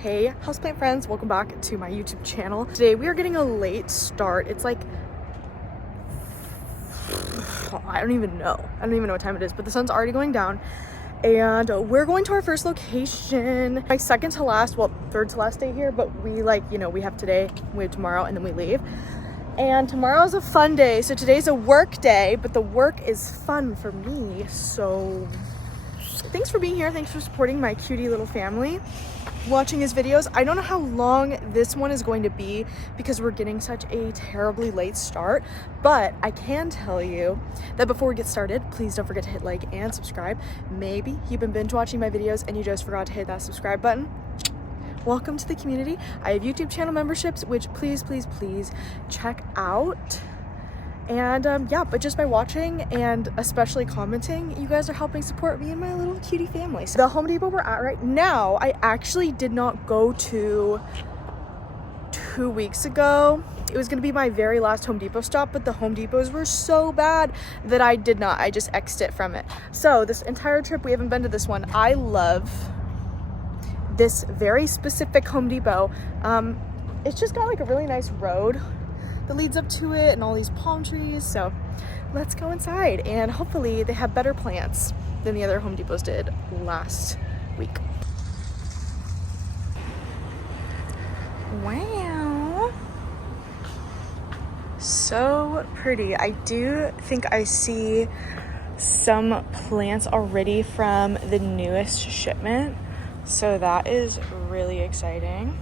Hey houseplant friends, welcome back to my YouTube channel. Today we are getting a late start. It's like I don't even know what time it is, but the sun's already going down and we're going to our first location. My second to last, well, third to last day here, but we we have today, we have tomorrow, and then we leave. And tomorrow is a fun day, so today's a work day, but the work is fun for me. So thanks for being here. Thanks for supporting my cutie little family, watching his videos. I don't know how long this one is going to be because we're getting such a terribly late start, but I can tell you that before we get started, please don't forget to hit like and subscribe. Maybe you've been binge watching my videos and you just forgot to hit that subscribe button. Welcome to the community. I have YouTube channel memberships, which please check out. And yeah, but just by watching and especially commenting, you guys are helping support me and my little cutie family. So the Home Depot we're at right now, I actually did not go to 2 weeks ago. It was gonna be my very last Home Depot stop, but the Home Depots were so bad that I did not. I just X'd it from it. So this entire trip, we haven't been to this one. I love this very specific Home Depot. It's just got like a really nice road that leads up to it and all these palm trees. So let's go inside and hopefully they have better plants than the other Home Depots did last week. Wow, so pretty. I do think I see some plants already from the newest shipment, so that is really exciting.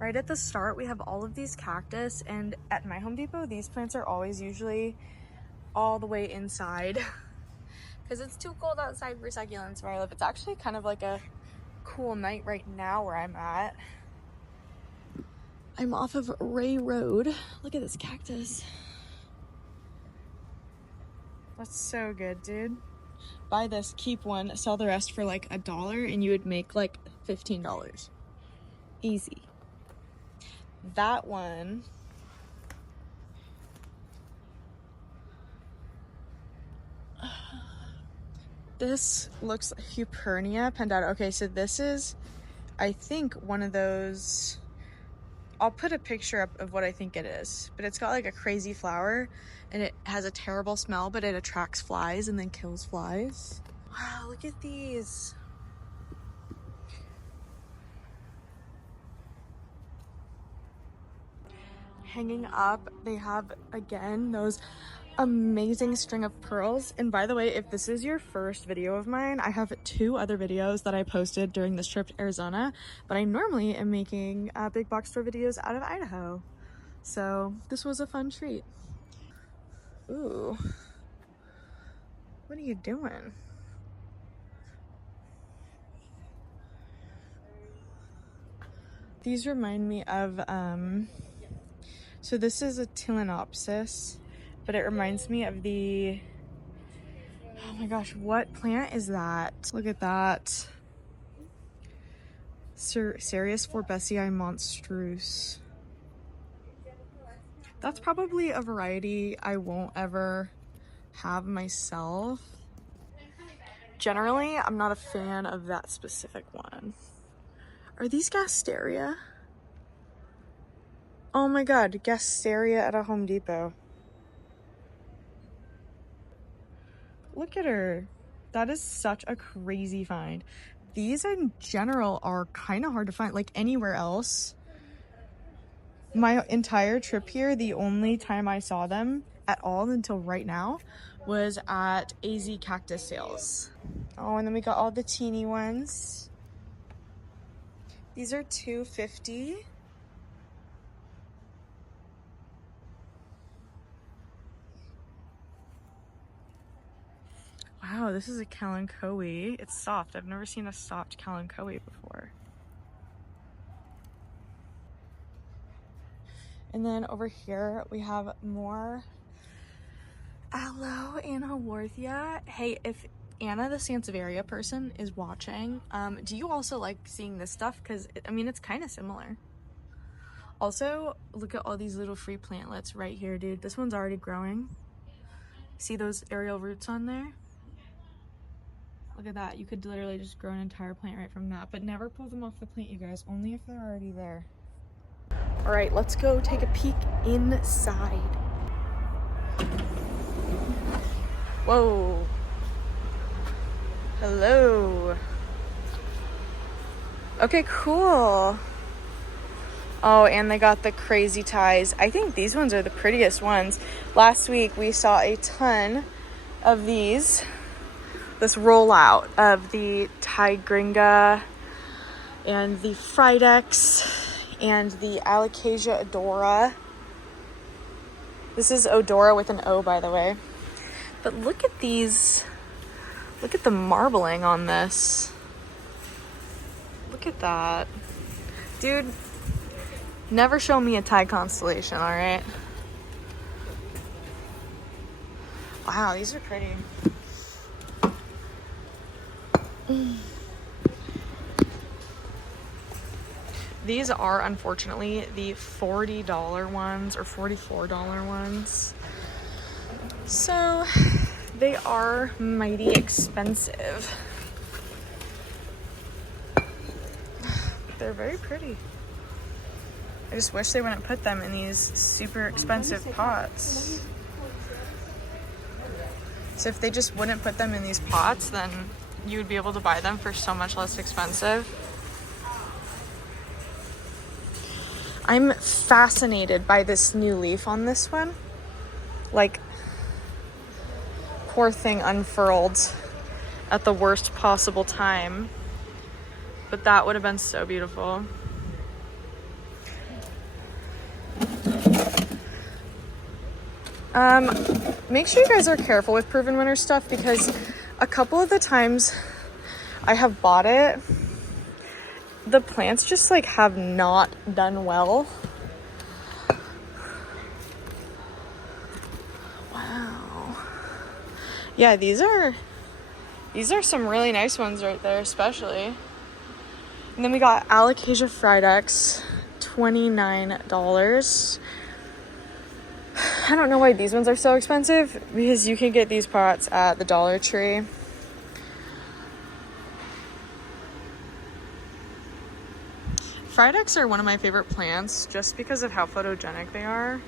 Right at the start, we have all of these cactus, and at my Home Depot, these plants are always usually all the way inside because it's too cold outside for succulents where I live. It's actually kind of like a cool night right now where I'm at. I'm off of Ray Road. Look at this cactus. That's so good, dude. Buy this, keep one, sell the rest for like $1, and you would make like $15. Easy. That one, this looks like Hupernia pendata. Okay, so this is, I think, one of those. I'll put a picture up of what I think it is, but it's got like a crazy flower and it has a terrible smell, but it attracts flies and then kills flies. Wow, look at these. Hanging up, they have again those amazing string of pearls. And by the way, if this is your first video of mine, I have 2 other videos that I posted during this trip to Arizona, but I normally am making big box store videos out of Idaho, so this was a fun treat. Ooh, what are you doing? These remind me of so this is a Tilenopsis, but it reminds me of the, oh my gosh, what plant is that? Look at that. Cereus forbesii monstrous. That's probably a variety I won't ever have myself. Generally, I'm not a fan of that specific one. Are these Gasteria? Oh my god, Gasteria at a Home Depot. Look at her. That is such a crazy find. These in general are kind of hard to find, like anywhere else. My entire trip here, the only time I saw them at all until right now was at AZ cactus sales. Oh, and then we got all the teeny ones. These are $2.50. Wow, this is a kalanchoe. It's soft. I've never seen a soft kalanchoe before. And then over here we have more aloe and haworthia. Hey, if Anna the Sansevieria person is watching, do you also like seeing this stuff? Because I mean, it's kind of similar. Also, look at all these little free plantlets right here, dude. This one's already growing. See those aerial roots on there? Look at that. You could literally just grow an entire plant right from that, but never pull them off the plant, you guys. Only if they're already there. All right, let's go take a peek inside. Whoa. Hello. Okay, cool. Oh, and they got the crazy ties. I think these ones are the prettiest ones. Last week we saw a ton of these. This rollout of the Tigringa and the Fridex and the Alocasia odora. This is odora with an O, by the way. But look at these. Look at the marbling on this. Look at that. Dude, never show me a tie constellation, all right? Wow, these are pretty. These are unfortunately the $40 ones or $44 ones. So they are mighty expensive. They're very pretty. I just wish they wouldn't put them in these super expensive pots. So if they just wouldn't put them in these pots, then you would be able to buy them for so much less expensive. I'm fascinated by this new leaf on this one. Like, poor thing unfurled at the worst possible time. But that would have been so beautiful. Make sure you guys are careful with Proven Winner stuff, because a couple of the times I have bought it, the plants just like have not done well. Wow. Yeah, these are some really nice ones right there, especially. And then we got Alocasia Fridex, $29. I don't know why these ones are so expensive, because you can get these pots at the Dollar Tree. Fridex are one of my favorite plants just because of how photogenic they are.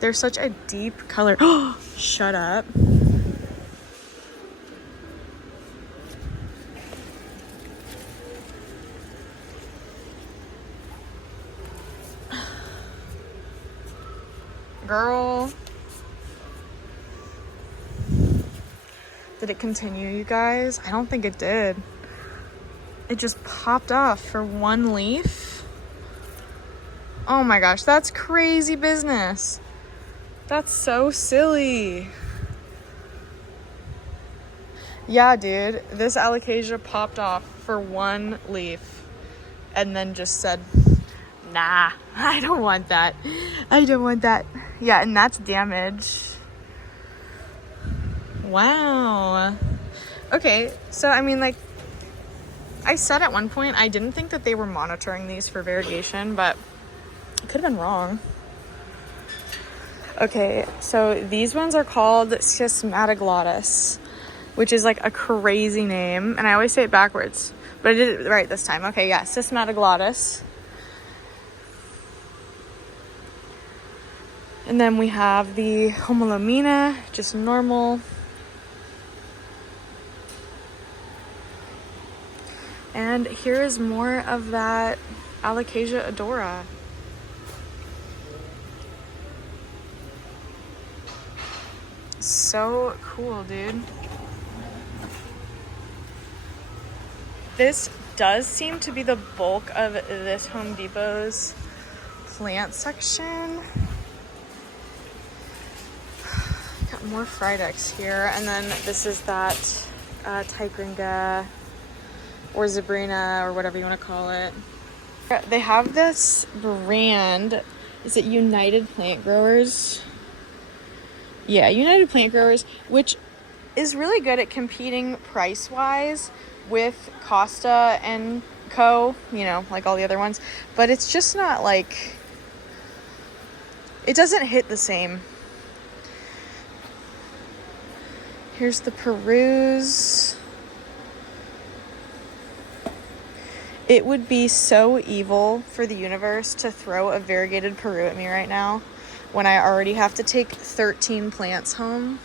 They're such a deep color. Oh, shut up. Girl. Did it continue, you guys? I don't think it did. It just popped off for one leaf. Oh my gosh, that's crazy business. That's so silly. Yeah, dude, this Alocasia popped off for one leaf and then just said, nah, I don't want that. I don't want that. Yeah, and that's damage. Wow. Okay, so I mean, like, I said at one point I didn't think that they were monitoring these for variegation, but I could have been wrong. Okay, so these ones are called Schismatoglottis, which is like a crazy name, and I always say it backwards, but I did it right this time. Okay, yeah, Schismatoglottis. And then we have the Homolomina, just normal. And here is more of that Alocasia odora. So cool, dude. This does seem to be the bulk of this Home Depot's plant section. Got more Fridex here, and then this is that Tigringa or Zabrina or whatever you want to call it. They have this brand. Is it United Plant Growers? Yeah, United Plant Growers, which is really good at competing price-wise with Costa and Co, you know, like all the other ones. But it's just not like, it doesn't hit the same. Here's the Peruse. It would be so evil for the universe to throw a variegated Peru at me right now when I already have to take 13 plants home.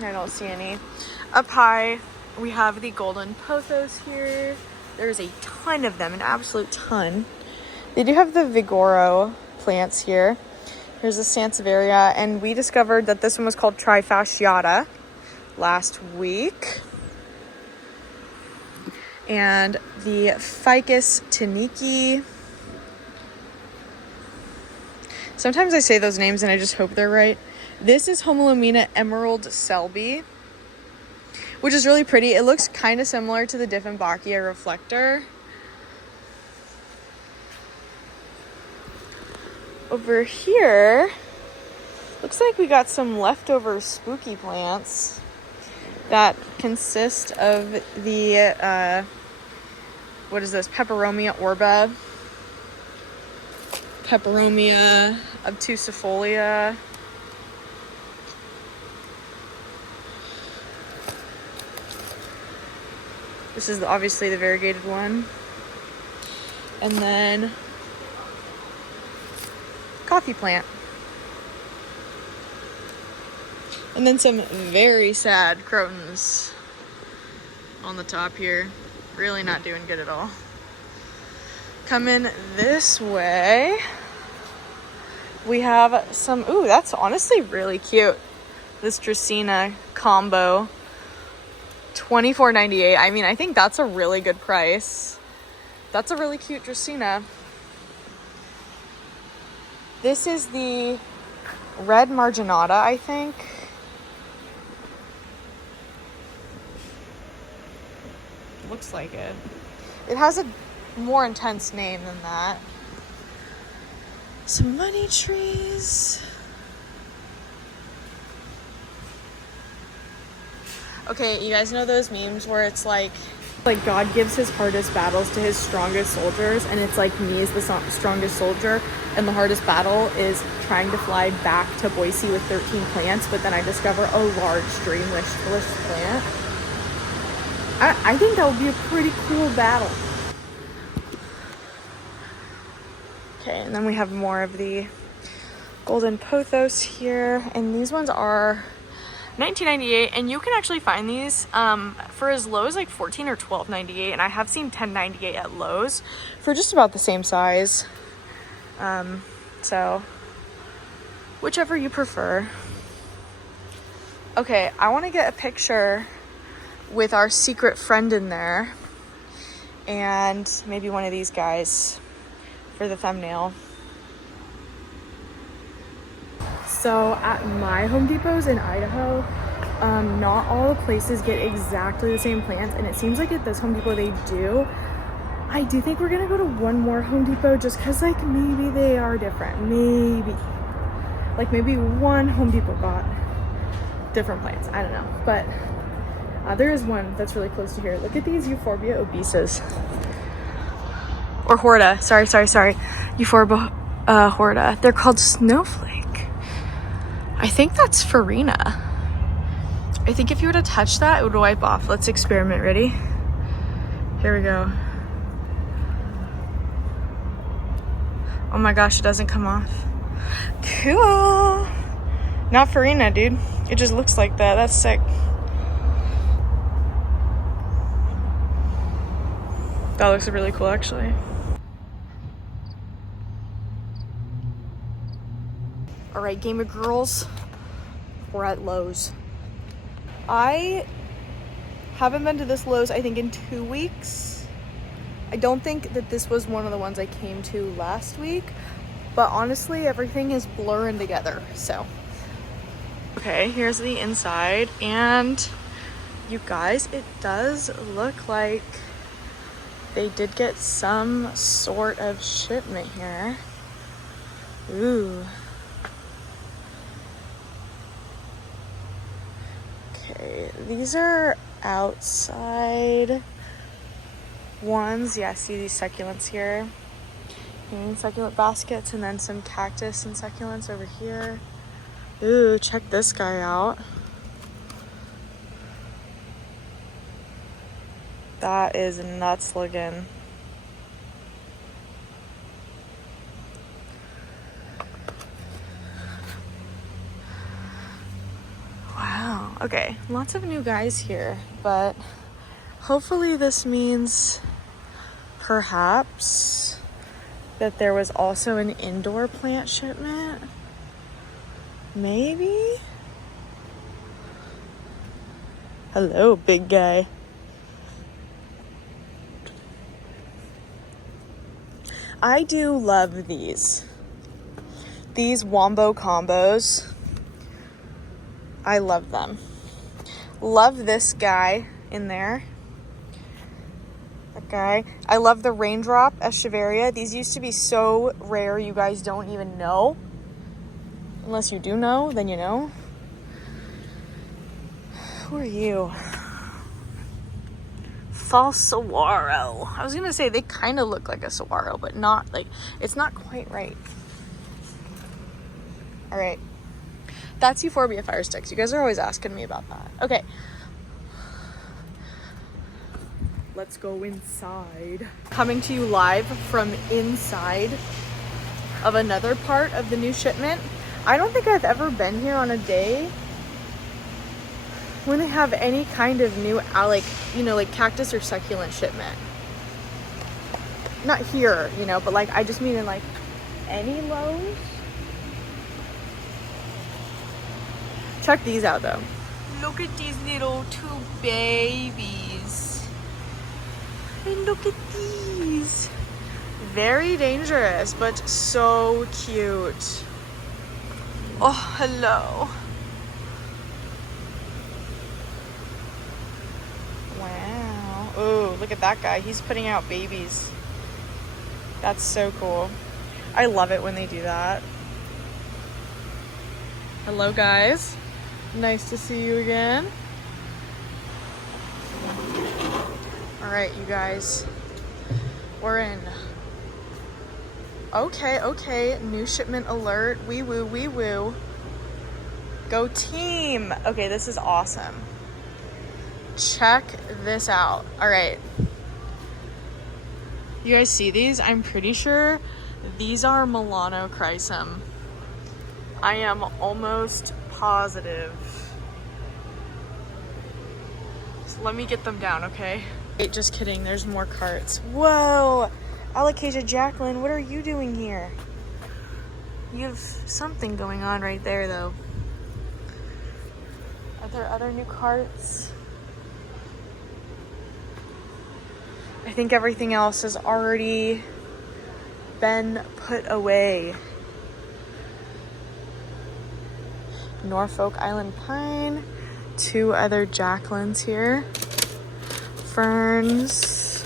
I don't see any. Up high, we have the golden pothos here. There's a ton of them, an absolute ton. They do have the Vigoro plants here. Here's the Sansevieria, and we discovered that this one was called Trifasciata last week. And the Ficus tiniki. Sometimes I say those names and I just hope they're right. This is Homolomina Emerald Selby, which is really pretty. It looks kind of similar to the Dieffenbachia reflector. Over here, looks like we got some leftover spooky plants that consist of the, what is this, Peperomia orba, Peperomia obtusifolia, this is obviously the variegated one, and then coffee plant. And then some very sad crotons on the top here. Really not doing good at all. Coming this way, we have some, ooh, that's honestly really cute. This Dracaena combo, $24.98. I mean, I think that's a really good price. That's a really cute Dracaena. This is the red marginata, I think. Looks like it. It has a more intense name than that. Some money trees. Okay, you guys know those memes where it's like God gives his hardest battles to his strongest soldiers, and it's like me as the strongest soldier, and the hardest battle is trying to fly back to Boise with 13 plants, but then I discover a large dream wish plant. I think that would be a pretty cool battle. Okay, and then we have more of the golden pothos here, and these ones are $19.98, and you can actually find these for as low as like $14 or $12.98, and I have seen $10.98 at Lowe's for just about the same size. So whichever you prefer. Okay, I want to get a picture with our secret friend in there, and maybe one of these guys for the thumbnail. So at my Home Depots in Idaho, not all the places get exactly the same plants, and it seems like at this Home Depot they do. I do think we're gonna go to one more Home Depot just because like maybe they are different. Maybe one Home Depot got different plants. I don't know, but there is one that's really close to here. Look at these Euphorbia obesus. Or Horta, sorry. Euphorbia Horta. They're called Snowflake. I think that's Farina. I think if you were to touch that, it would wipe off. Let's experiment, ready? Here we go. Oh my gosh, it doesn't come off. Cool. Not Farina, dude. It just looks like that. That's sick. That looks really cool, actually. All right, Gamer Girls, we're at Lowe's. I haven't been to this Lowe's, I think, in 2 weeks. I don't think that this was one of the ones I came to last week, but honestly, everything is blurring together, so. Okay, here's the inside, and you guys, it does look like they did get some sort of shipment here. Ooh. Okay, these are outside ones. Yeah, see these succulents here. Hanging succulent baskets, and then some cactus and succulents over here. Ooh, check this guy out. That is nuts looking. Wow. Okay, lots of new guys here, but hopefully this means perhaps that there was also an indoor plant shipment. Maybe? Hello, big guy. I do love these wombo combos. I love them. Love this guy in there. That guy. I love the raindrop echeveria. These used to be so rare you guys don't even know. Unless you do know, then you know. Who are you? False saguaro. I was gonna say they kind of look like a saguaro, but not like, it's not quite right. All right. That's Euphorbia fire sticks. You guys are always asking me about that. Okay. Let's go inside. Coming to you live from inside of another part of the new shipment. I don't think I've ever been here on a day when they have any kind of new, like, you know, like cactus or succulent shipment. Not here, you know, but like, I just mean in like any Lowe's. Check these out though. Look at these little 2 babies. And look at these. Very dangerous, but so cute. Oh, hello. Wow. Oh, look at that guy. He's putting out babies. That's so cool. I love it when they do that. Hello, guys. Nice to see you again. All right, you guys. We're in. Okay. New shipment alert. Wee woo, wee woo. Go team. Okay, this is awesome. Check this out. All right. You guys see these? I'm pretty sure these are Melanochrysum. I am almost positive. So let me get them down, okay? Wait, just kidding. There's more carts. Whoa! Alocasia Jacqueline, what are you doing here? You have something going on right there, though. Are there other new carts? I think everything else has already been put away. Norfolk Island Pine. 2 other Jacquelines here. Ferns.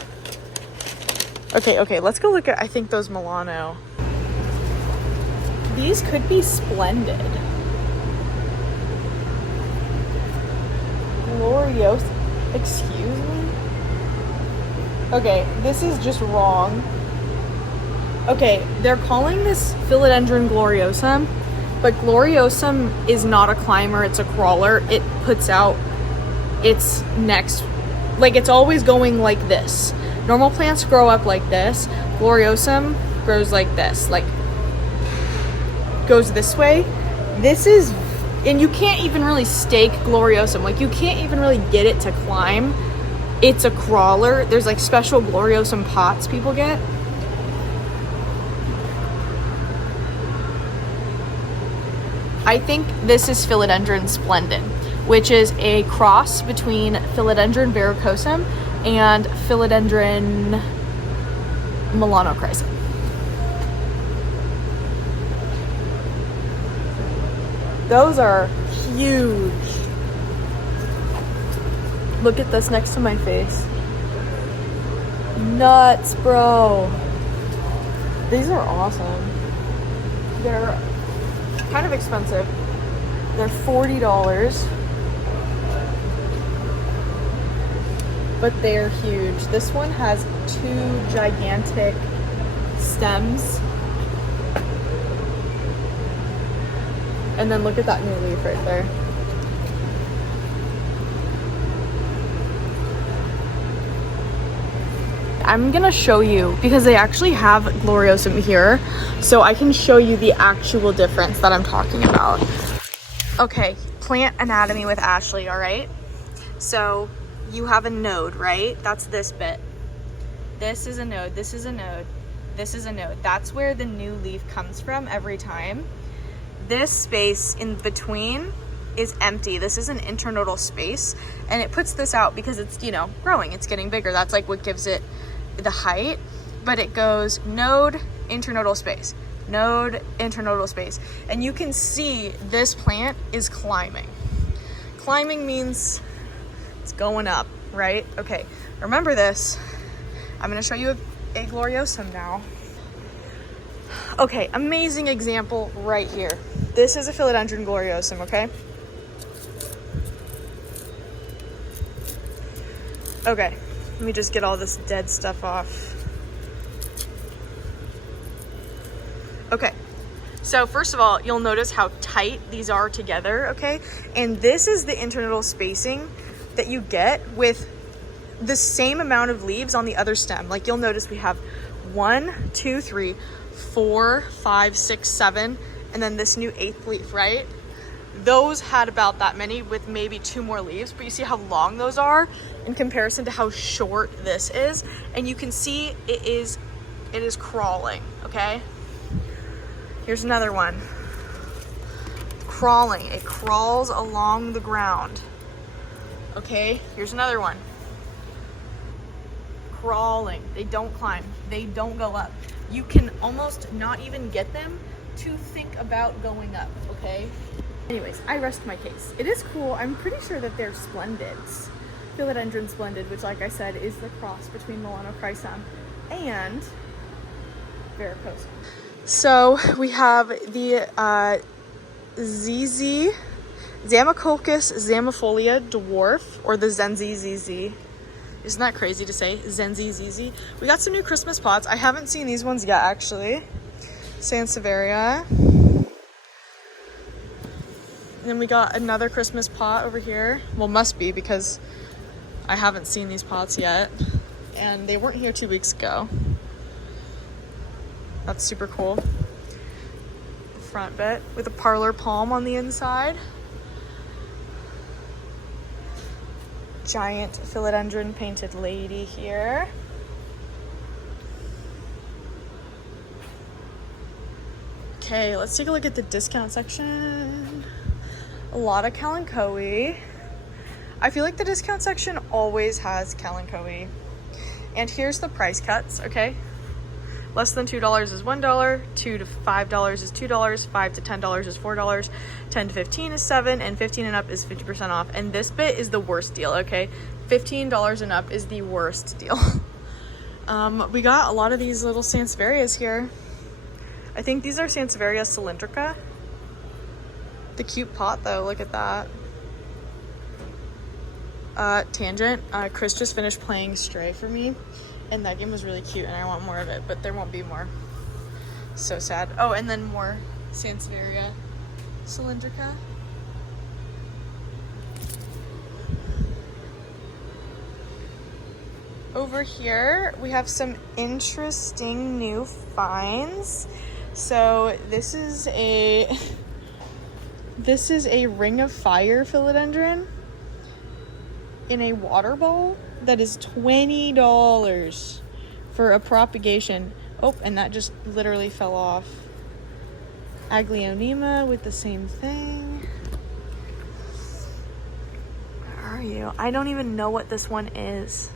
Okay, let's go look at, I think, those Milano. These could be splendid. Glorious. Excuse me? Okay, this is just wrong. Okay, they're calling this Philodendron gloriosum, but gloriosum is not a climber, it's a crawler. It puts out its next, like, it's always going like this. Normal plants grow up like this. Gloriosum grows like this, like, goes this way. This is, and you can't even really stake gloriosum. Like, you can't even really get it to climb. It's a crawler. There's like special gloriosum pots people get. I think this is Philodendron splendid, which is a cross between Philodendron verrucosum and Philodendron melanochrysum. Those are huge. Look at this next to my face. Nuts, bro. These are awesome. They're kind of expensive. They're $40, but they're huge. This one has 2 gigantic stems. And then look at that new leaf right there. I'm gonna show you because they actually have gloriosum here, so I can show you the actual difference that I'm talking about. Okay, plant anatomy with Ashley, all right? So you have a node, right? That's this bit. This is a node, this is a node, this is a node. That's where the new leaf comes from every time. This space in between is empty. This is an internodal space, and it puts this out because it's, you know, growing, it's getting bigger. That's like what gives it the height. But it goes node, internodal space, node, internodal space. And you can see this plant is climbing. Climbing means it's going up, right? Okay, remember this. I'm gonna show you a gloriosum now. Okay, amazing example right here. This is a philodendron gloriosum, okay? Okay, let me just get all this dead stuff off. Okay, so first of all, you'll notice how tight these are together, okay? And this is the internodal spacing that you get with the same amount of leaves on the other stem. Like you'll notice we have 1, 2, 3, 4, 5, 6, 7, and then this new 8th leaf, right? Those had about that many with maybe 2 more leaves, but you see how long those are in comparison to how short this is, and you can see it is crawling, okay? Here's another one. Crawling, it crawls along the ground. Okay, here's another one. Crawling, they don't climb, they don't go up. You can almost not even get them to think about going up, okay? Anyways, I rest my case. It is cool. I'm pretty sure that they're splendids. Philodendron splendid, which like I said, is the cross between Melanochrysum and varicosum. So we have the ZZ, Zamacoccus zamifolia dwarf, or the ZenziZZ. Isn't that crazy to say? ZenziZZ. We got some new Christmas pots. I haven't seen these ones yet, actually. Sansevieria. And then we got another Christmas pot over here. Well, must be because I haven't seen these pots yet. And they weren't here 2 weeks ago. That's super cool. The front bit with a parlor palm on the inside. Giant philodendron painted lady here. Okay, let's take a look at the discount section. A lot of kalanchoe. I feel like the discount section always has kalanchoe. And here's the price cuts, okay? Less than $2 is $1, $2 to $5 is $2, $5 to $10 is $4, $10 to $15 is $7, and $15 and up is 50% off. And this bit is the worst deal, okay? $15 and up is the worst deal. We got a lot of these little Sansevierias here. I think these are Sansevieria cylindrica. The cute pot though, look at that. Tangent, Chris just finished playing Stray for me, and that game was really cute and I want more of it, but there won't be more. So sad. Oh, and then more Sansevieria cylindrica. Over here, we have some interesting new finds. So this is a Ring of Fire philodendron in a water bowl that is $20 for a propagation. Oh, and that just literally fell off. Aglaonema with the same thing. Where are you? I don't even know what this one is.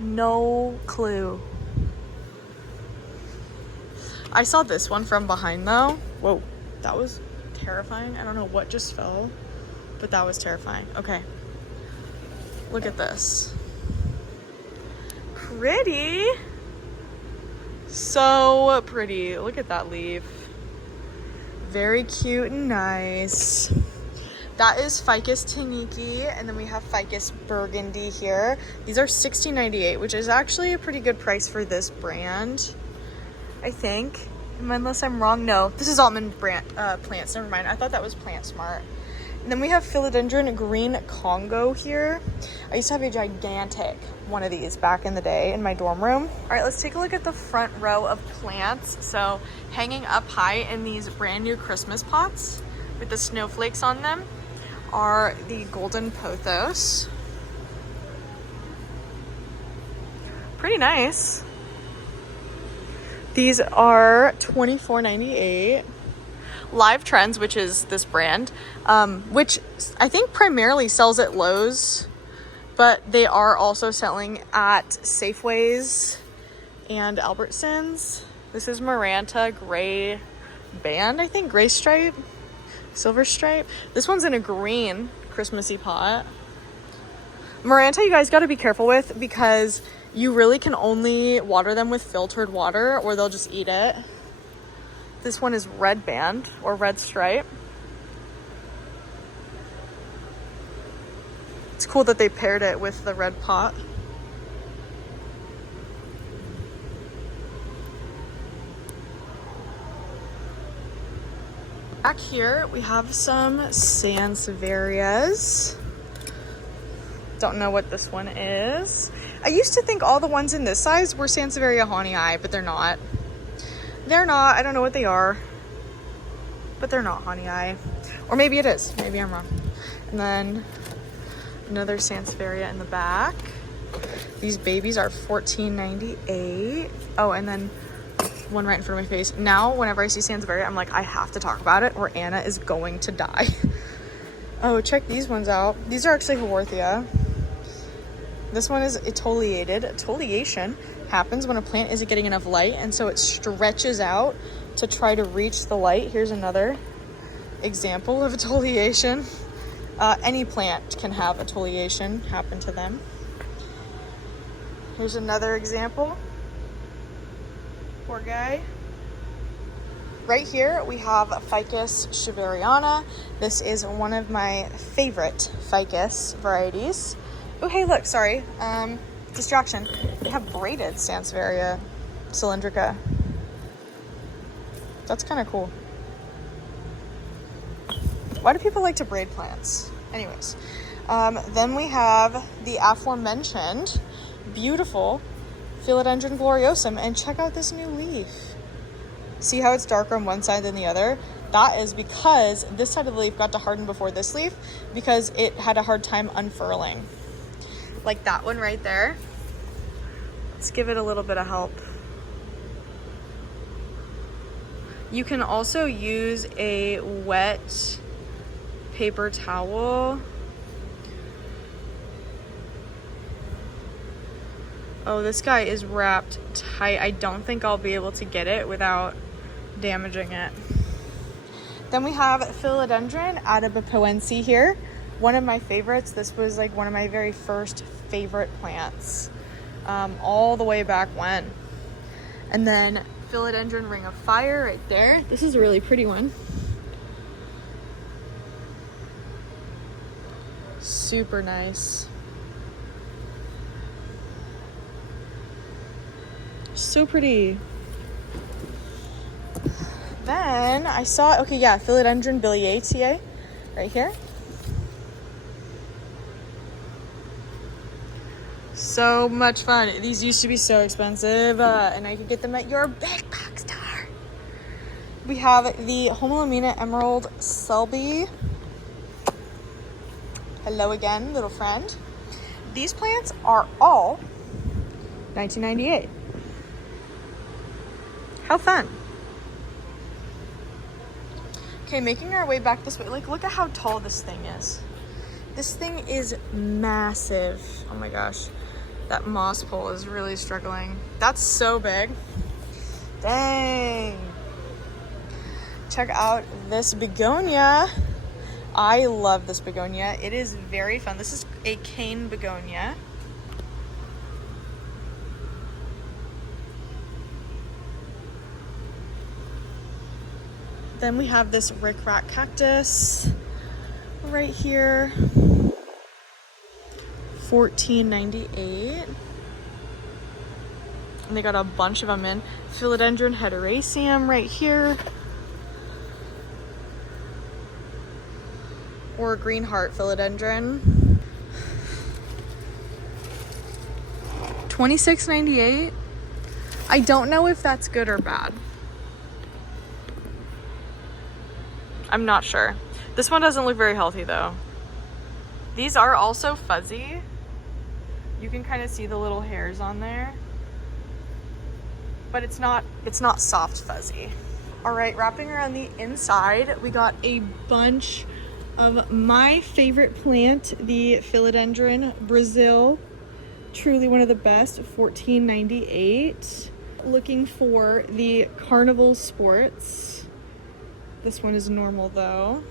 No clue. I saw this one from behind though. Whoa, that was terrifying. I don't know what just fell, but that was terrifying. Okay, look at this. Pretty. So pretty. Look at that leaf. Very cute and nice. That is Ficus Taniki, and then we have Ficus Burgundy here. These are $16.98, which is actually a pretty good price for this brand, I think. Unless I'm wrong, no. This is Almond brand, Plants, never mind. I thought that was Plant Smart. And then we have philodendron green Congo here. I used to have a gigantic one of these back in the day in my dorm room. All right, let's take a look at the front row of plants. So hanging up high in these brand new Christmas pots with the snowflakes on them are the golden pothos. Pretty nice. These are $24.98. Live Trends, which is this brand, which I think primarily sells at Lowe's, but they are also selling at Safeways and Albertsons. This is Maranta Gray Band, I think, gray stripe, silver stripe. This one's in a green Christmassy pot. Maranta, you guys got to be careful with because you really can only water them with filtered water or they'll just eat it. This one is red band or red stripe. It's cool that they paired it with the red pot. Back here we have some Sansevierias. Don't know what this one is. I used to think all the ones in this size were Sansevieria Honii, but they're not. They're not. I don't know what they are, but they're not Honii. Or maybe it is. Maybe I'm wrong. And then another Sansevieria in the back. These babies are $14.98. Oh, and then one right in front of my face. Now, whenever I see Sansevieria, I'm like, I have to talk about it or Anna is going to die. Oh, check these ones out. These are actually Haworthia. This one is etoliated. Etoliation happens when a plant isn't getting enough light, and so it stretches out to try to reach the light. Here's another example of etoliation. Any plant can have etoliation happen to them. Here's another example. Poor guy. Right here we have Ficus shaveriana. This is one of my favorite ficus varieties. Oh, hey, look, sorry. Distraction. They have braided Sansevieria cylindrica. That's kind of cool. Why do people like to braid plants? Anyways, then we have the aforementioned beautiful Philodendron gloriosum, and check out this new leaf. See how it's darker on one side than the other? That is because this side of the leaf got to harden before this leaf because it had a hard time unfurling. Like that one right there. Let's give it a little bit of help. You can also use a wet paper towel. Oh, this guy is wrapped tight. I don't think I'll be able to get it without damaging it. Then we have Philodendron adabapoense here. One of my favorites. This was like one of my very first favorite plants, all the way back when. And then Philodendron ring of fire right there. This is a really pretty one. Super nice. So pretty. Then I saw, okay, yeah, Philodendron biliaceae right here. So much fun. These used to be so expensive, and I could get them at your big box store. We have the Homolamina Emerald Selby. Hello again, little friend. These plants are all $19.98. How fun. Okay, making our way back this way. Like, look at how tall this thing is. This thing is massive. Oh my gosh. That moss pole is really struggling. That's so big. Dang. Check out this begonia. I love this begonia. It is very fun. This is a cane begonia. Then we have this rickrack cactus right here. $14.98. And they got a bunch of them in. Philodendron hederaceum right here. or green heart philodendron. $26.98. I don't know if that's good or bad. I'm not sure. This one doesn't look very healthy though. These are also fuzzy. You can kind of see the little hairs on there. But it's not soft fuzzy. All right, wrapping around the inside, we got a bunch of my favorite plant, the philodendron Brazil. Truly one of the best, $14.98. Looking for the carnival sports. This one is normal though.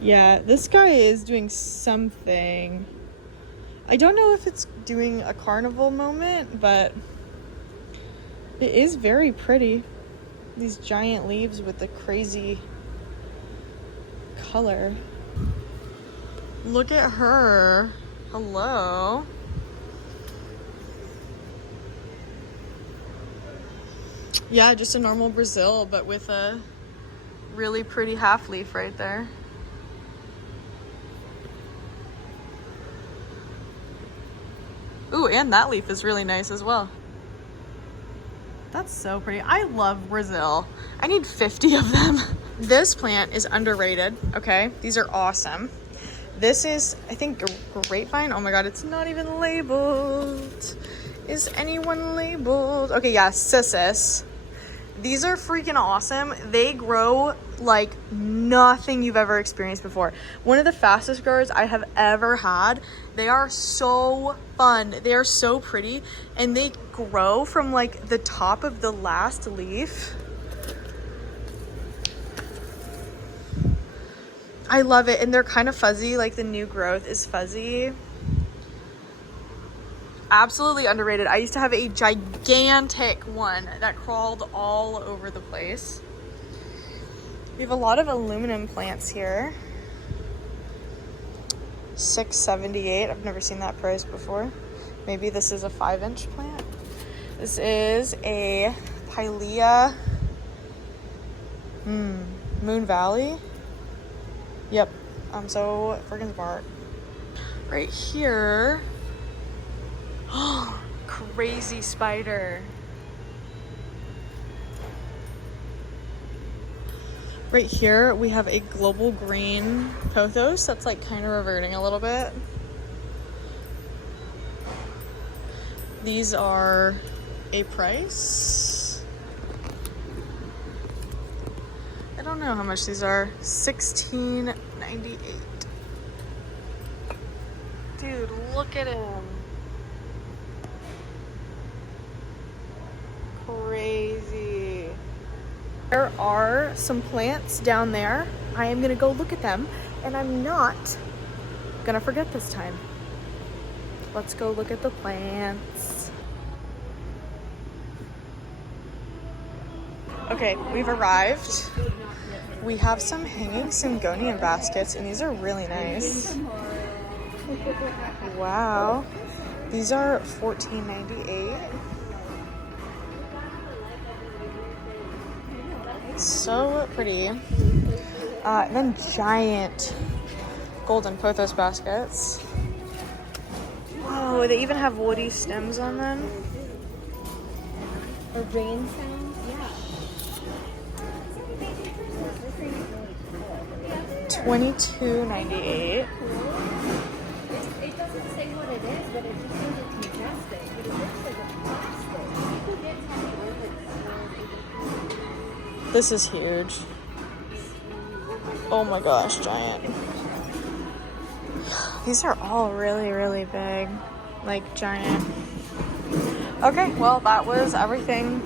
Yeah, this guy is doing something. I don't know if it's doing a carnival moment, but it is very pretty. These giant leaves with the crazy color. Look at her. Hello. Yeah, just a normal Brazil, but with a really pretty half leaf right there. Ooh, and that leaf is really nice as well. That's so pretty. I love Brazil. I need 50 of them. This plant is underrated, okay? These are awesome. This is, I think, grapevine. Oh my God, it's not even labeled. Is anyone labeled? Okay, yeah, cissus. These are freaking awesome. They grow like nothing you've ever experienced before. One of the fastest growers I have ever had. They are so fun. They are so pretty, and they grow from like the top of the last leaf. I love it, and they're kind of fuzzy, like the new growth is fuzzy. Absolutely underrated. I used to have a gigantic one that crawled all over the place. We have a lot of aluminum plants here. $6.78. I've never seen that price before. Maybe this is a 5-inch plant. This is a Pilea Moon Valley. Yep, I'm so freaking smart. Right here. Crazy spider. Right here we have a global green pothos that's like kind of reverting a little bit. These are a price. I don't know how much these are. $16.98. Dude, look at him. Crazy. There are some plants down there. I am gonna go look at them, and I'm not gonna forget this time. Let's go look at the plants. Okay, we've arrived. We have some hanging syngonium baskets, and these are really nice. Wow. These are $14.98. So pretty. And then giant golden pothos baskets. Oh, they even have woody stems on them. Or rain sounds? Yeah. $22.98. It doesn't say what it is, but it just says it's majestic. But it looks like a plastic. People get tell me This is huge. Oh my gosh, giant. These are all really, really big. Like giant. Okay, well, that was everything.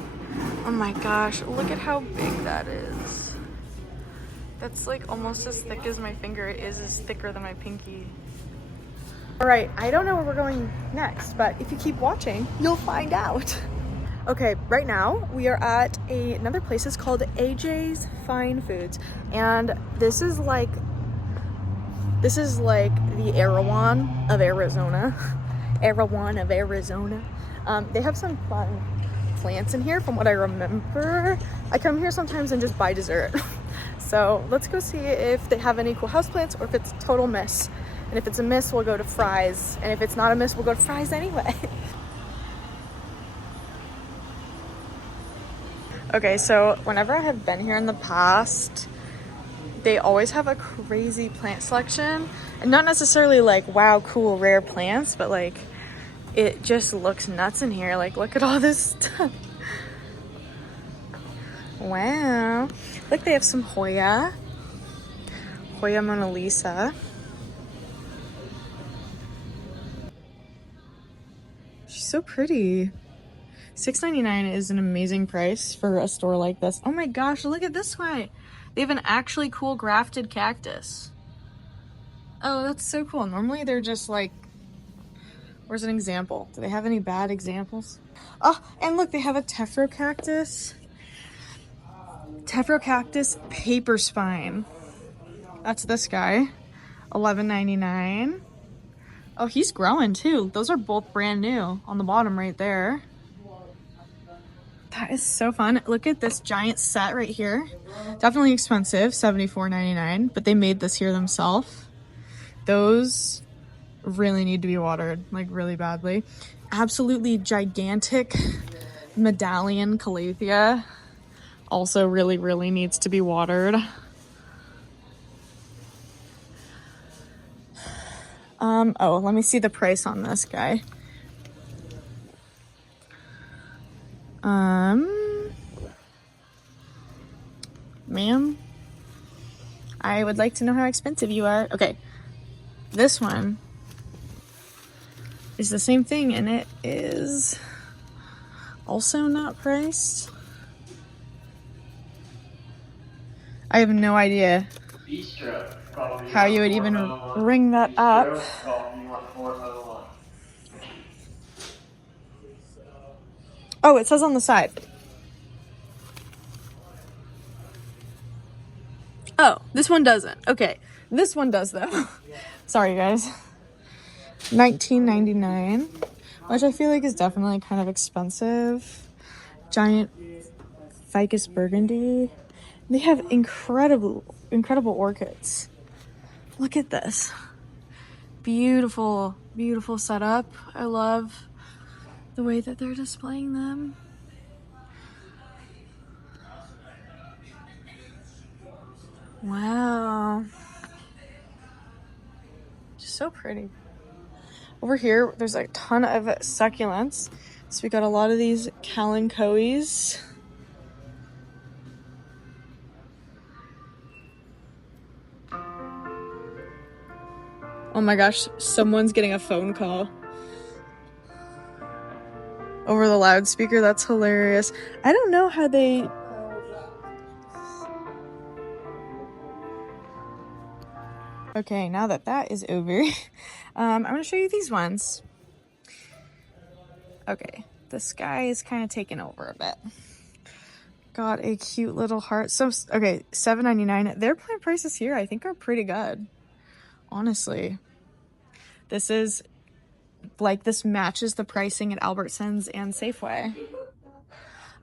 Oh my gosh, look at how big that is. That's like almost as thick as my finger. It is thicker than my pinky. All right, I don't know where we're going next, but if you keep watching, you'll find out. Okay, right now we are at another place. It's called AJ's Fine Foods, and this is like the Erewhon of Arizona. Erewhon of Arizona. They have some fun plants in here from what I remember. I come here sometimes and just buy dessert. So let's go see if they have any cool houseplants or if it's total miss. And if it's a miss, we'll go to fries. And if it's not a miss, we'll go to fries anyway. Okay, so whenever I have been here in the past, they always have a crazy plant selection. And not necessarily like, wow, cool, rare plants, but like, it just looks nuts in here. Like, look at all this stuff. Wow. Look, they have some Hoya Mona Lisa. She's so pretty. $6.99 is an amazing price for a store like this. Oh my gosh, look at this one. They have an actually cool grafted cactus. Oh, that's so cool. Normally they're just like, where's an example? Do they have any bad examples? Oh, and look, they have a tephro cactus. Tephro cactus paper spine. That's this guy. $11.99. Oh, he's growing too. Those are both brand new on the bottom right there. That is so fun. Look at this giant set right here. Definitely expensive, $74.99, but they made this here themselves. Those really need to be watered, like really badly. Absolutely gigantic medallion calathea. Also really needs to be watered. Oh, let me see the price on this guy. Ma'am, I would like to know how expensive you are. Okay, this one is the same thing, and it is also not priced. I have no idea how you would even ring that up. Oh, it says on the side. Oh, this one doesn't. Okay, this one does though. Sorry, guys. $19.99, which I feel like is definitely kind of expensive. Giant ficus burgundy. They have incredible orchids. Look at this. Beautiful setup. I love the way that they're displaying them. Wow. Just so pretty. Over here, there's a ton of succulents. So we got a lot of these kalanchoes. Oh my gosh, someone's getting a phone call over the loudspeaker. That's hilarious. I don't know how they... Okay, now that that is over, I'm going to show you these ones. Okay, the sky is kind of taking over a bit. Got a cute little heart. So, okay, $7.99. Their plant prices here, I think, are pretty good. Honestly. This is, like, this matches the pricing at Albertsons and Safeway.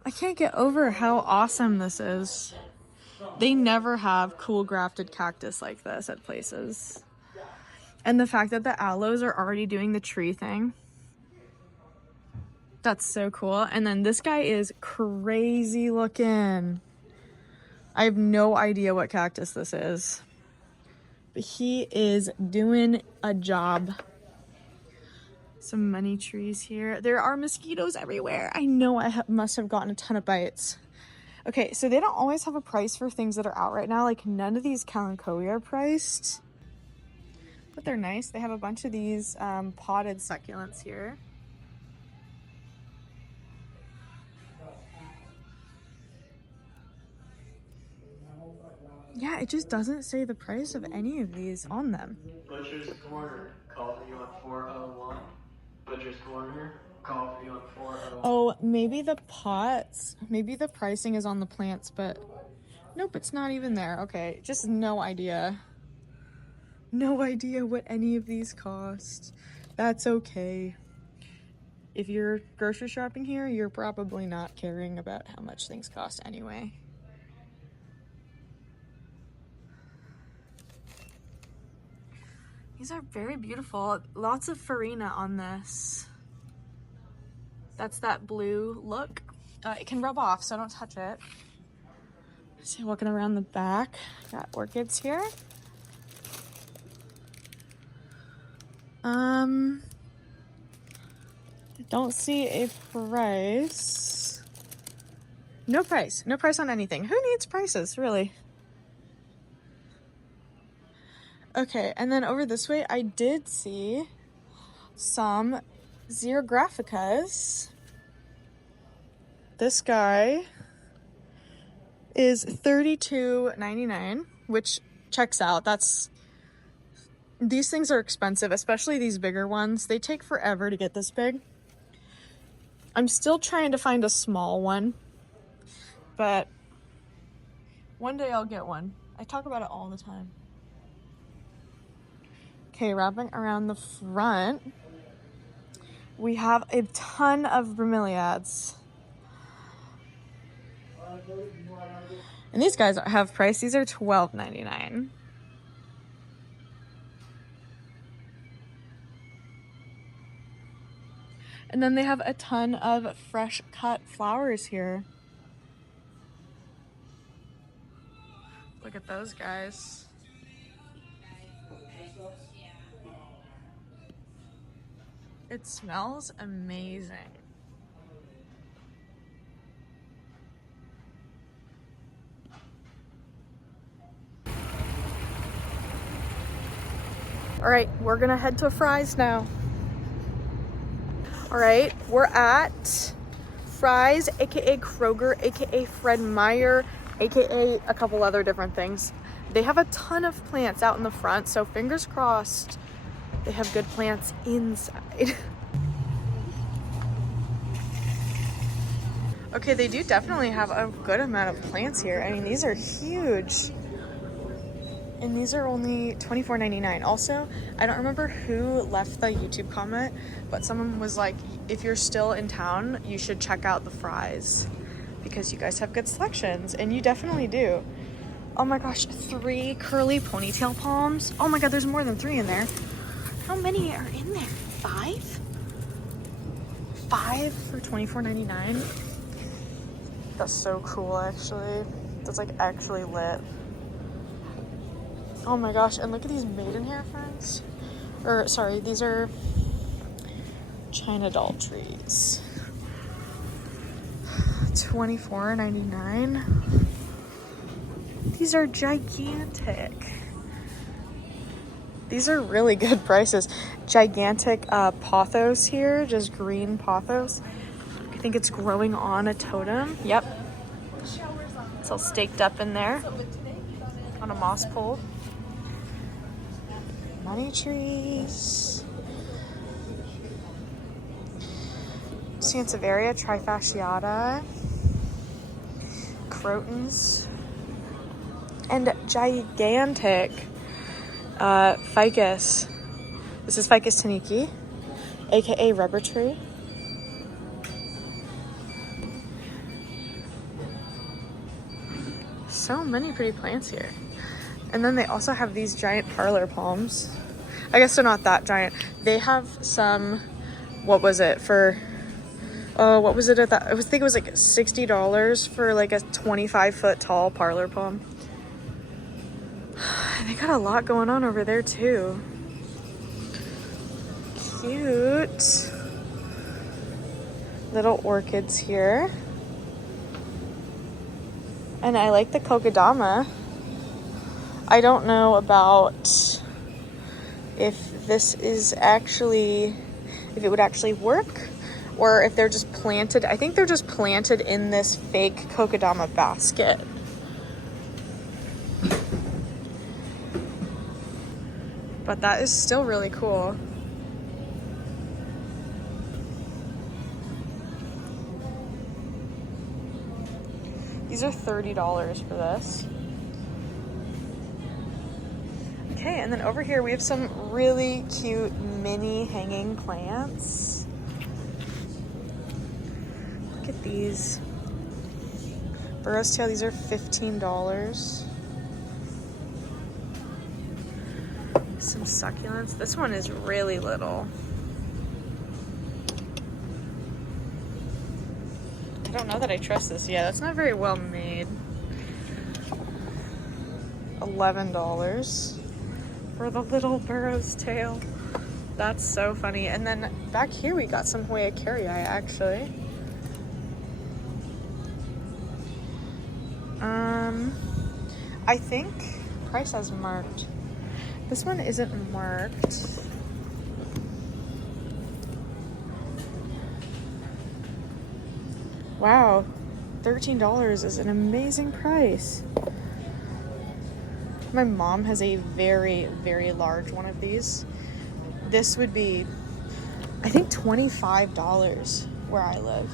I can't get over how awesome this is. They never have cool grafted cactus like this at places. And the fact that the aloes are already doing the tree thing. That's so cool. And then this guy is crazy looking. I have no idea what cactus this is. But he is doing a job. Some money trees here. There are mosquitoes everywhere. I know I must have gotten a ton of bites. Okay, so they don't always have a price for things that are out right now. Like, none of these kalanchoe are priced. But they're nice. They have a bunch of these potted succulents here. Yeah, it just doesn't say the price of any of these on them. Butcher's Corner, call for you on 401. Butcher's Corner, call for you on 401. Oh, maybe the pots, maybe the pricing is on the plants, but nope, it's not even there. Okay, just no idea. No idea what any of these cost. That's okay. if you're grocery shopping here, you're probably not caring about how much things cost anyway. These are very beautiful. Lots of farina on this. That's that blue look. It can rub off, so don't touch it. So walking around the back, got orchids here. I don't see a price. No price. No price on anything. Who needs prices, really? Okay, and then over this way, I did see some xerographicas. This guy is $32.99, which checks out. These things are expensive, especially these bigger ones. They take forever to get this big. I'm still trying to find a small one, but one day I'll get one. I talk about it all the time. Okay, wrapping around the front, we have a ton of bromeliads. And these guys have price. These are $12.99. And then they have a ton of fresh cut flowers here. Look at those guys. It smells amazing. All right, we're gonna head to Fry's now. All right, we're at Fry's, AKA Kroger, AKA Fred Meyer, AKA a couple other different things. They have a ton of plants out in the front, so fingers crossed they have good plants inside. Okay, they do definitely have a good amount of plants here. I mean, these are huge. And these are only $24.99. Also, I don't remember who left the YouTube comment, but someone was like, if you're still in town, you should check out the Fry's because you guys have good selections, and you definitely do. Oh my gosh, 3 curly ponytail palms. Oh my god, there's more than 3 in there. How many are in there? 5? 5 for $24.99? That's so cool, actually. That's like actually lit. Oh my gosh, and look at these maidenhair ferns. Or, sorry, these are China doll trees. $24.99. These are gigantic. These are really good prices. Gigantic pothos here, just green pothos. I think it's growing on a totem. Yep. It's all staked up in there on a moss pole. Money trees. Sansevieria trifasciata. Crotons. And gigantic ficus. This is Ficus taniki, aka rubber tree. So many pretty plants here. And then they also have these giant parlor palms. I guess they're not that giant. They have some, what was it for, what was it at that? I think it was like $60 for like a 25-foot tall parlor palm. They got a lot going on over there too. Cute little orchids here. And I like the kokedama. I don't know about if this is actually, if it would actually work, or if they're just planted. I think they're just planted in this fake kokedama basket. But that is still really cool. These are $30 for this. Okay, and then over here we have some really cute mini hanging plants. these burro's tail. These are $15. Some succulents. This one is really little. I don't know that I trust this. Yeah, that's not very well made. $11 for the little burro's tail. That's so funny. And then back here we got some Hoya carrii actually. I think price has marked. This one isn't marked. Wow, $13 is an amazing price. My mom has a very, very large one of these. This would be, I think, $25 where I live.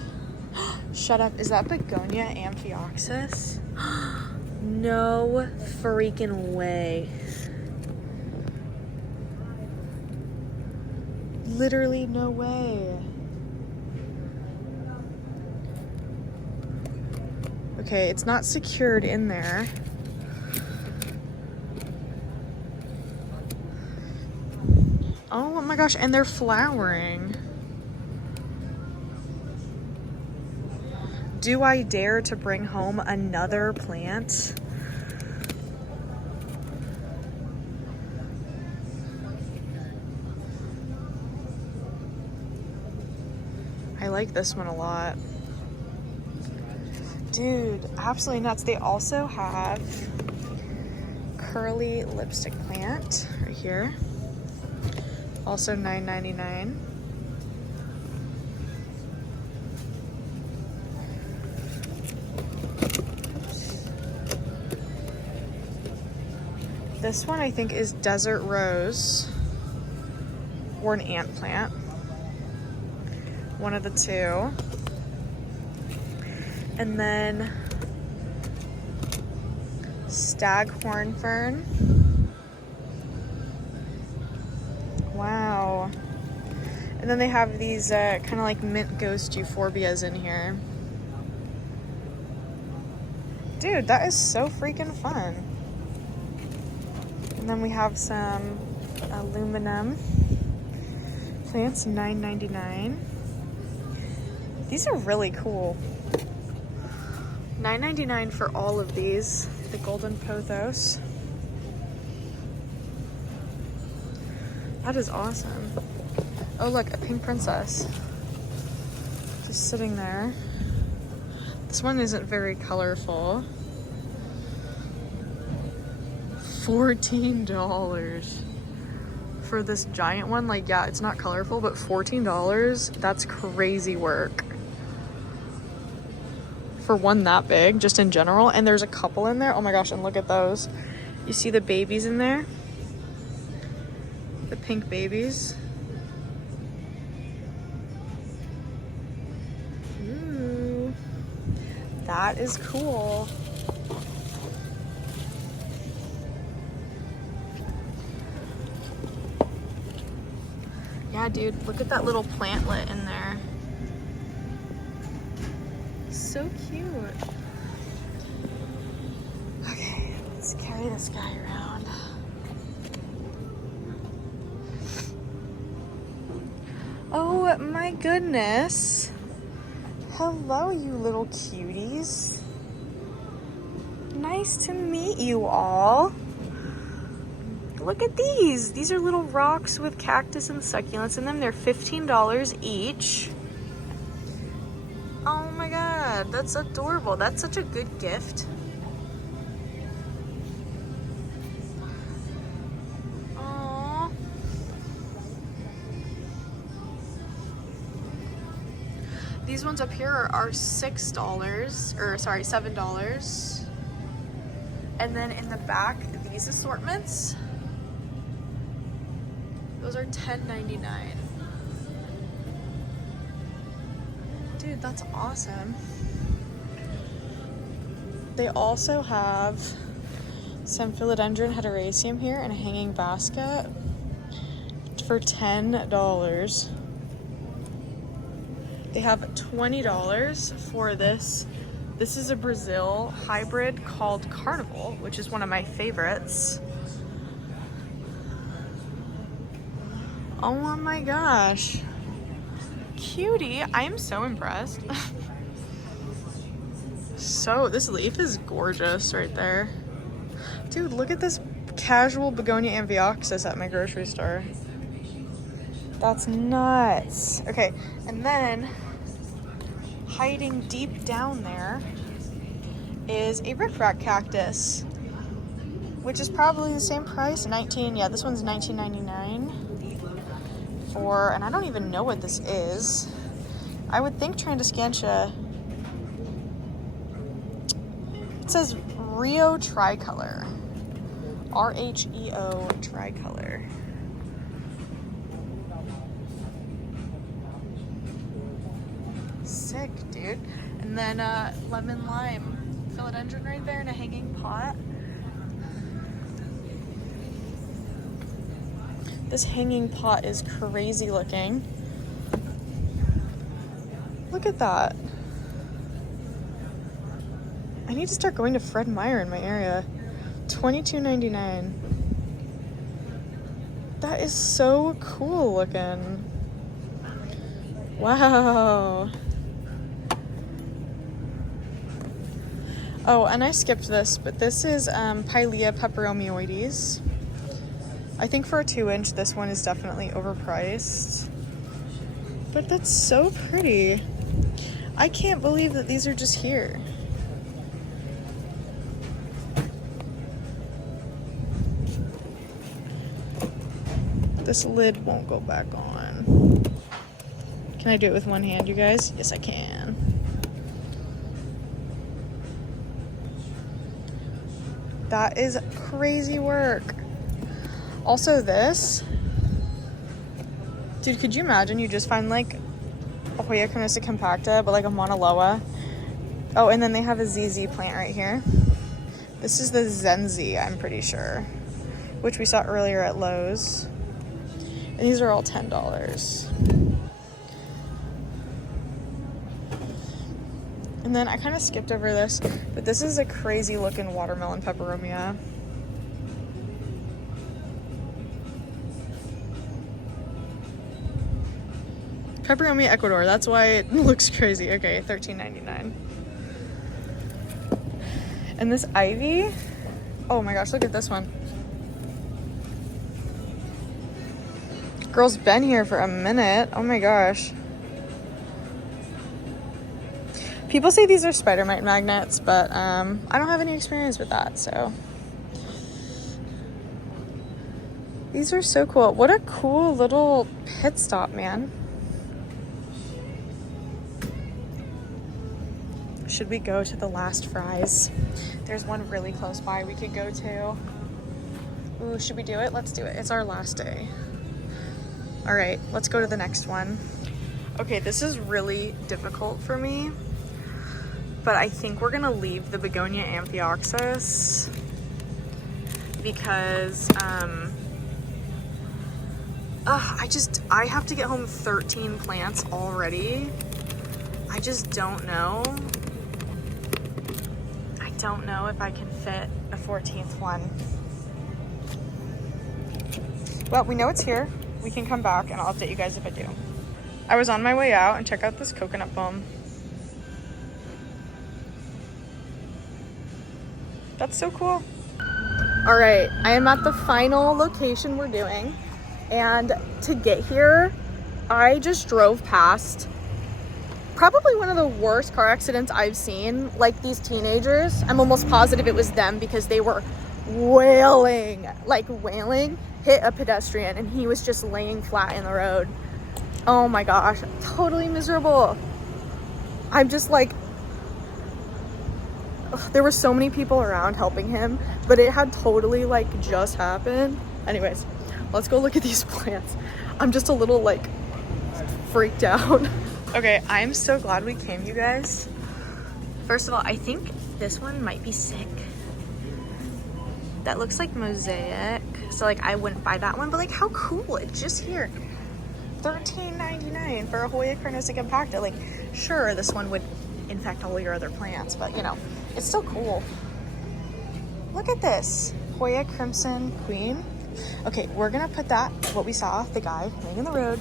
Shut up, is that Begonia amphioxus? No freaking way. Literally no way. Okay, it's not secured in there. Oh my gosh, and they're flowering. Do I dare to bring home another plant? I like this one a lot. Dude, absolutely nuts. They also have curly lipstick plant right here. Also $9.99. This one I think is desert rose or an ant plant. One of the two. And then staghorn fern. Wow. And then they have these kind of like mint ghost euphorbias in here. Dude, that is so freaking fun. And then we have some aluminum plants, $9.99. These are really cool. $9.99 for all of these. The golden pothos. That is awesome. Oh look, a pink princess. Just sitting there. This one isn't very colorful. $14 for this giant one. Like, yeah, it's not colorful, but $14, that's crazy work. For one that big, just in general. And there's a couple in there. Oh my gosh, and look at those. You see the babies in there? The pink babies. Ooh, that is cool. Yeah, dude, look at that little plantlet in there. So cute. Okay, let's carry this guy around. Oh my goodness. Hello, you little cuties. Nice to meet you all. Look at these. These are little rocks with cactus and succulents in them. They're $15 each. Oh my god, that's adorable. That's such a good gift. Aww. These ones up here are $6, or sorry, $7. And then in the back, these assortments, those are $10.99. Dude, that's awesome. They also have some philodendron hederaceum here in a hanging basket for $10. They have $20 for this. This is a Brazil hybrid called Carnival, which is one of my favorites. Oh my gosh. Cutie, I am so impressed. So, this leaf is gorgeous right there. Dude, look at this casual begonia amphioxus at my grocery store. That's nuts. Okay, and then hiding deep down there is a riprap cactus, which is probably the same price, this one's $19.99 for, and I don't even know what this is. I would think Trandescantia. It says Rio tricolor. RHEO tricolor. Sick, dude. And then lemon lime philodendron right there in a hanging pot. This hanging pot is crazy looking. Look at that. I need to start going to Fred Meyer in my area. $22.99. That is so cool looking. Wow. Oh, and I skipped this, but this is Pilea peperomioides. I think for a 2-inch, this one is definitely overpriced. But that's so pretty. I can't believe that these are just here. This lid won't go back on. Can I do it with one hand, you guys? Yes, I can. That is crazy work. Also this, dude, could you imagine you just find like a Hoya carnosa compacta, but like a Mauna. Oh, and then they have a ZZ plant right here. This is the Zenzi, I'm pretty sure, which we saw earlier at Lowe's. And these are all $10. And then I kind of skipped over this, but this is a crazy looking watermelon peperomia. Peperomia Ecuador, that's why it looks crazy. Okay, $13.99. And this ivy, oh my gosh, look at this one. Girl's been here for a minute. Oh my gosh. People say these are spider mite magnets, but I don't have any experience with that, so. These are so cool. What a cool little pit stop, man. Should we go to the Last Fries? There's one really close by we could go to. Ooh, should we do it? Let's do it. It's our last day. All right, let's go to the next one. Okay, this is really difficult for me, but I think we're gonna leave the begonia amphioxus because I have to get home 13 plants already. I just don't know. I don't know if I can fit a 14th one. Well, we know it's here. We can come back and I'll update you guys if I do. I was on my way out and check out this coconut palm. That's so cool. All right, I am at the final location we're doing. And to get here, I just drove past probably one of the worst car accidents I've seen. Like these teenagers, I'm almost positive it was them because they were wailing, hit a pedestrian and he was just laying flat in the road. Oh my gosh, totally miserable. I'm just like, there were so many people around helping him, but it had totally like just happened. Anyways, let's go look at these plants. I'm just a little like freaked out. Okay, I'm so glad we came, you guys. First of all, I think this one might be sick. That looks like mosaic. So like I wouldn't buy that one, but like how cool, it's just here. $13.99 for a Hoya carnosa compacta. Like, sure, this one would infect all your other plants, but you know, it's still cool. Look at this, Hoya Crimson Queen. Okay, we're gonna put that, what we saw, the guy laying in the road,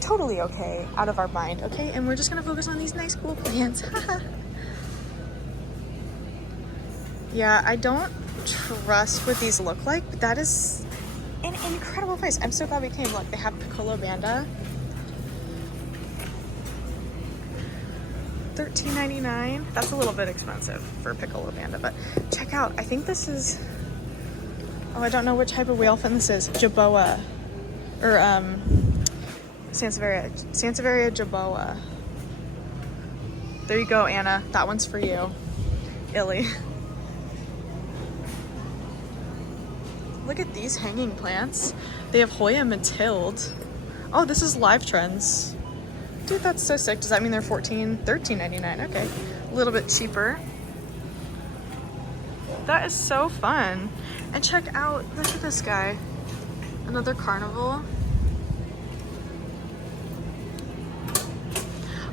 totally okay, out of our mind, okay? And we're just gonna focus on these nice, cool plants. Yeah, I don't trust what these look like, but that is an incredible price. I'm so glad we came. Look, they have Piccolo Banda. $13.99. That's a little bit expensive for Piccolo Banda, but check out. I think this is, oh, I don't know which type of whale fin this is. Jaboa, or Sansevieria jaboa. There you go, Anna. That one's for you. Illy. Look at these hanging plants. They have Hoya Matilde. Oh, this is Live Trends. Dude, that's so sick. Does that mean they're $13.99? Okay, a little bit cheaper. That is so fun. And check out, look at this guy. Another carnival.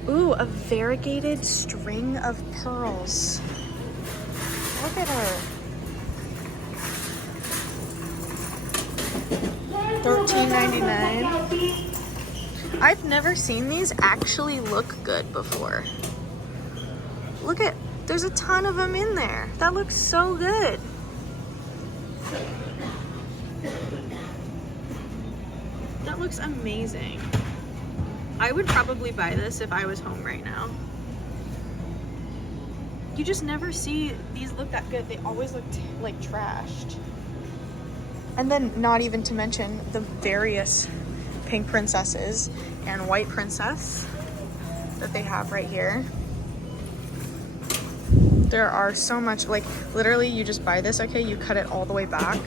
Ooh, a variegated string of pearls. Look at her. $13.99. I've never seen these actually look good before. Look at, there's a ton of them in there. That looks so good. That looks amazing. I would probably buy this if I was home right now. You just never see these look that good. They always look like trashed. And then not even to mention the various pink princesses and white princess that they have right here. There are so much, like literally you just buy this, okay, you cut it all the way back,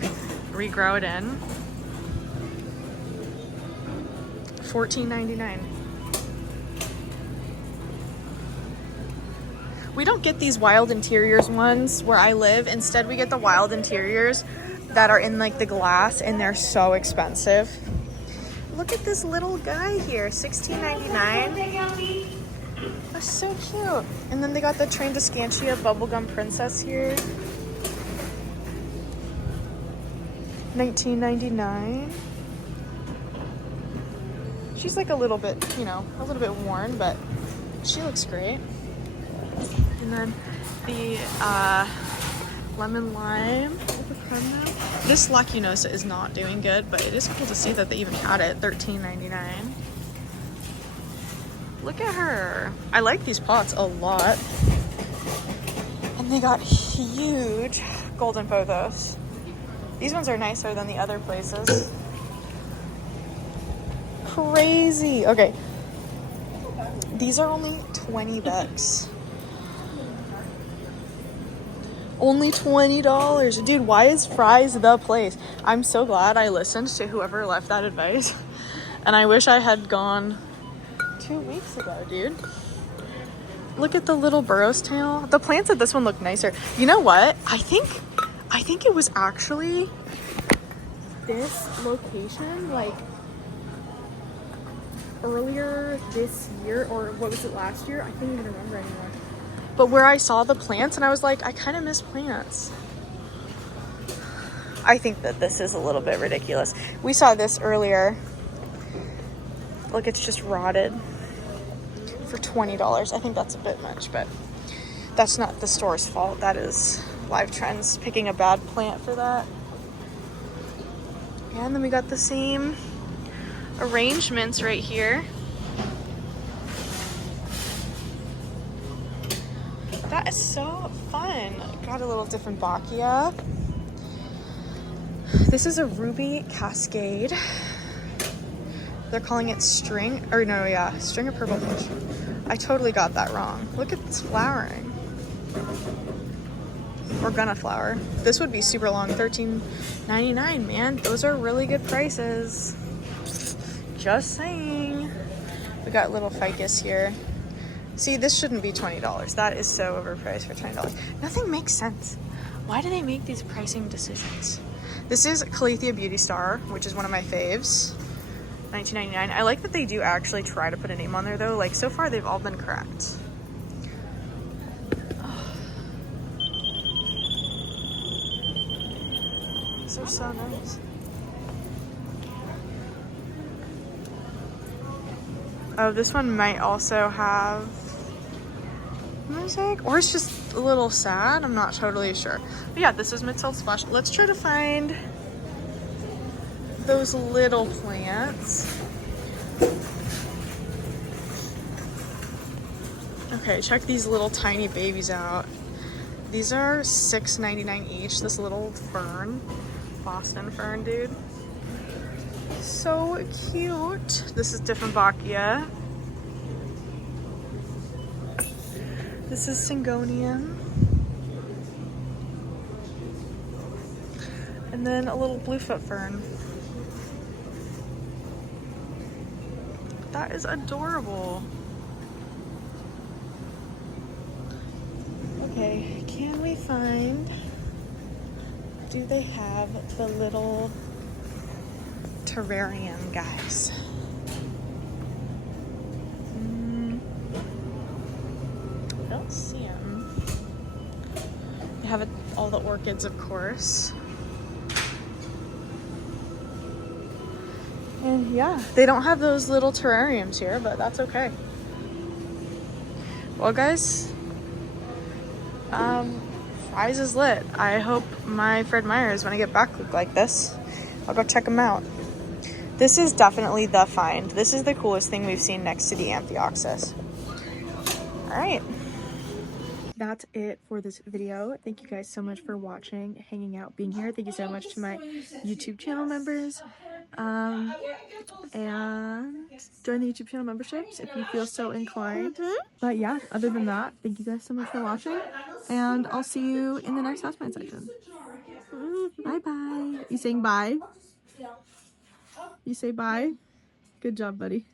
regrow it in. $14.99. We don't get these wild interiors ones where I live. Instead, we get the wild interiors that are in like the glass, and they're so expensive. Look at this little guy here, $16.99. That's so cute. And then they got the Train to Scantia bubblegum princess here. $19.99. She's like a little bit, you know, a little bit worn, but she looks great. And then the lemon lime. This Lacinosa is not doing good, but it is cool to see that they even had it. $13.99. Look at her. I like these pots a lot. And they got huge golden pothos. These ones are nicer than the other places. Crazy. Okay. These are only 20 bucks. Only $20. Dude, why is Fry's the place? I'm so glad I listened to whoever left that advice. And I wish I had gone 2 weeks ago, dude. Look at the little burrows tail. The plants at this one look nicer. You know what? I think it was actually this location, like earlier this year, or what was it, last year? I can't even remember anymore. But where I saw the plants and I was like, I kind of miss plants. I think that this is a little bit ridiculous. We saw this earlier. Look, it's just rotted for $20. I think that's a bit much, but that's not the store's fault. That is Live Trends picking a bad plant for that. And then we got the same arrangements right here. That is so fun. Got a little different Bacchia. This is a ruby cascade. They're calling it string, or no, yeah, string of purple fish. I totally got that wrong. Look at this flowering. Or gonna flower. This would be super long, $13.99, man. Those are really good prices. Just saying. We got little ficus here. See, this shouldn't be $20. That is so overpriced for $20. Nothing makes sense. Why do they make these pricing decisions? This is Calathea Beauty Star, which is one of my faves. $19.99. I like that they do actually try to put a name on there though. Like so far they've all been correct. These are so nice. Oh, this one might also have music, or it's just a little sad. I'm not totally sure. But yeah, this is Mid-South Splash. Let's try to find those little plants. Okay, check these little tiny babies out. These are $6.99 each. This little fern, Boston fern, dude. So cute. This is Dieffenbachia. This is Syngonium. And then a little bluefoot fern. That is adorable. Okay, can we find, do they have the little terrarium guys? I don't see them. They have all the orchids, of course. And yeah, they don't have those little terrariums here, but that's okay. Well, guys, Fry's is lit. I hope my Fred Meyers, when I get back, look like this. I'll go check them out. This is definitely the find. This is the coolest thing we've seen next to the Amphioxus. All right. That's it for this video. Thank you guys so much for watching, hanging out, being here. Thank you so much to my YouTube channel members. And join the YouTube channel memberships if you feel so inclined. But yeah, other than that, thank you guys so much for watching, and I'll see you in the next houseplant section. Bye bye. You saying bye? You say bye? Good job, buddy.